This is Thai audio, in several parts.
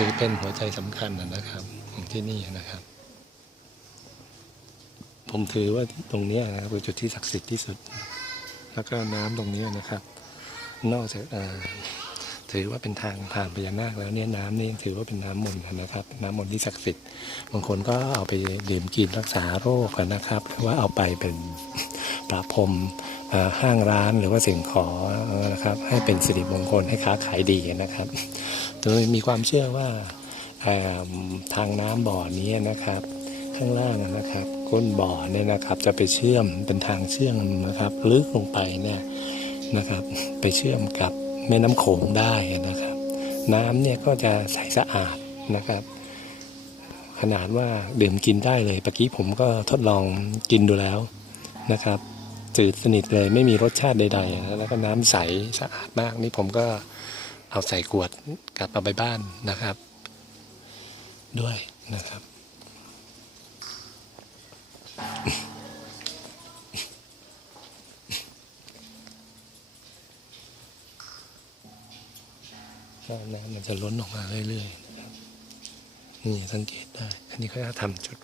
ถือเป็นหัวใจสำคัญนะครับของที่นี่นะครับ ผมถือว่าตรงนี้นะครับเป็นจุดที่ศักดิ์สิทธิ์ที่สุด แล้วก็น้ำตรงนี้นะครับ นอกจากถือว่าเป็นทางผ่านพญานาคแล้วเนี่ยน้ำนี่ถือว่าเป็นน้ำมนต์นะครับ น้ำมนต์ที่ศักดิ์สิทธิ์บางคนก็เอาไปดื่มกินรักษาโรคนะครับหรือว่าเอาไปเป็นประพรม ห้างร้านหรือว่าสิ่งของนะครับให้เป็นสิริมงคลให้ค้าขายดีนะครับ โดยมีความเชื่อว่าทางน้ำบ่อนี้นะครับ ข้างล่างนะครับก้นบ่อเนี่ยนะครับจะไปเชื่อมเป็นทางเชื่อมนะครับลึกลงไปเนี่ยนะครับ ไปเชื่อมกับแม่น้ำโขงได้นะครับ น้ำเนี่ยก็จะใสสะอาดนะครับ ขนาดว่าดื่มกินได้เลยเมื่อกี้ผมก็ทดลองกินดูแล้วนะครับ จืดสนิทเลยไม่มีรสชาติใดๆแล้วก็น้ำใสสะอาดมากนี่ผมก็เอาใส่ขวดกลับมาไปบ้านนะครับ ด้วยนะครับ น้ำมันจะล้นออกมาเรื่อยๆนี่สังเกตได้ อันนี้เขาจะทำจุด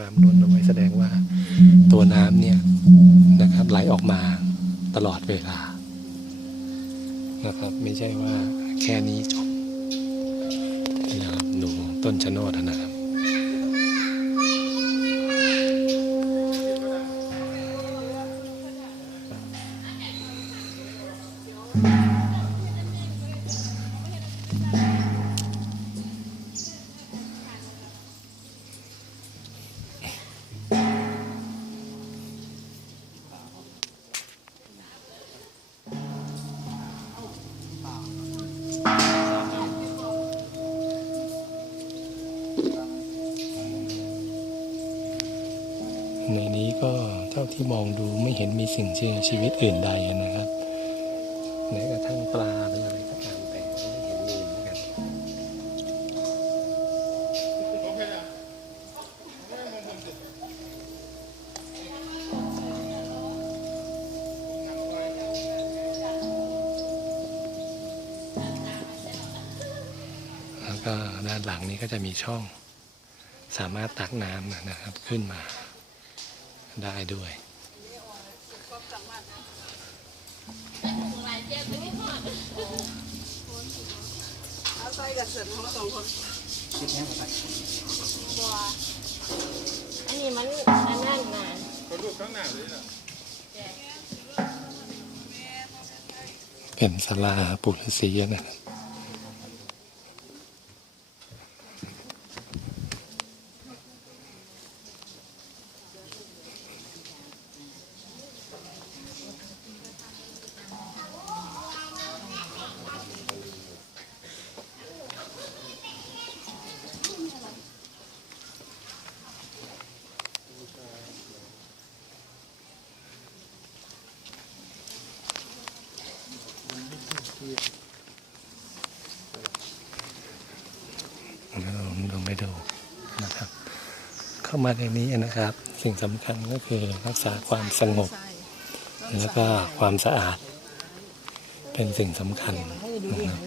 น้ำล้นเอาไว้แสดงว่า ตัวน้ำเนี่ยนะครับ ไหลออกมาตลอดเวลา นะครับ ไม่ใช่ว่าแค่นี้จบนะครับดูต้นชะโนดนะครับ ในนี้ก็เท่าที่มองดูไม่เห็นมีสิ่งชีวิตอื่นใดนะครับแม้กระทั่งปลา แล้วก็ด้านหลังนี้ก็จะมีช่อง สามารถตักน้ำนะครับขึ้นมาได้ด้วยเอาใส่กับเสร็จทั้งสองคนบัวอันนี้มันอันนั้นน่ะเป็นศาลาปุรสีนะครับ เราลงไปดูนะครับ เข้ามาในนี้นะครับ สิ่งสำคัญก็คือรักษาความสงบ แล้วก็ความสะอาด เป็นสิ่งสำคัญนะครับ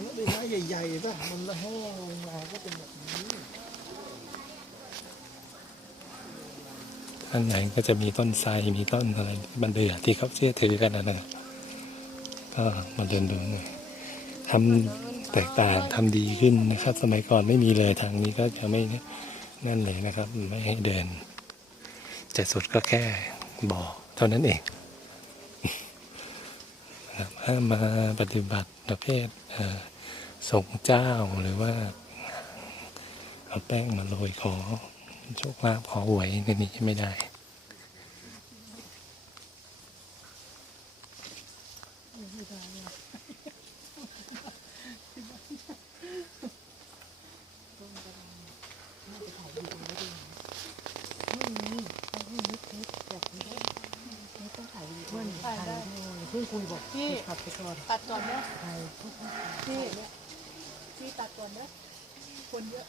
ใหญ่ๆป่ะมันแห้งลงมาก็เป็นแบบนี้ข้างในก็จะมีต้นไทรมีต้นอะไรบันเดือที่เขาเชื่อถือกันนะครับก็มาเรียนรู้หน่อยทำ แตกต่างทำดีขึ้นนะครับ สมัยก่อนไม่มีเลยทางนี้ก็จะไม่นั่นเลยนะครับ ไม่ให้เดิน แต่สุดก็แค่บอกเท่านั้นเองครับถ้ามาปฏิบัติประเภทส่งเจ้าหรือว่าเอาแป้งมาโรยขอโชคลาภขอหวยในนี้ไม่ได้ พิ่งคุยบอกพี่ขับไปก่อนตัดก่อนเนอะใครพี่พี่ตัดก่อนเนอะคนเยอะ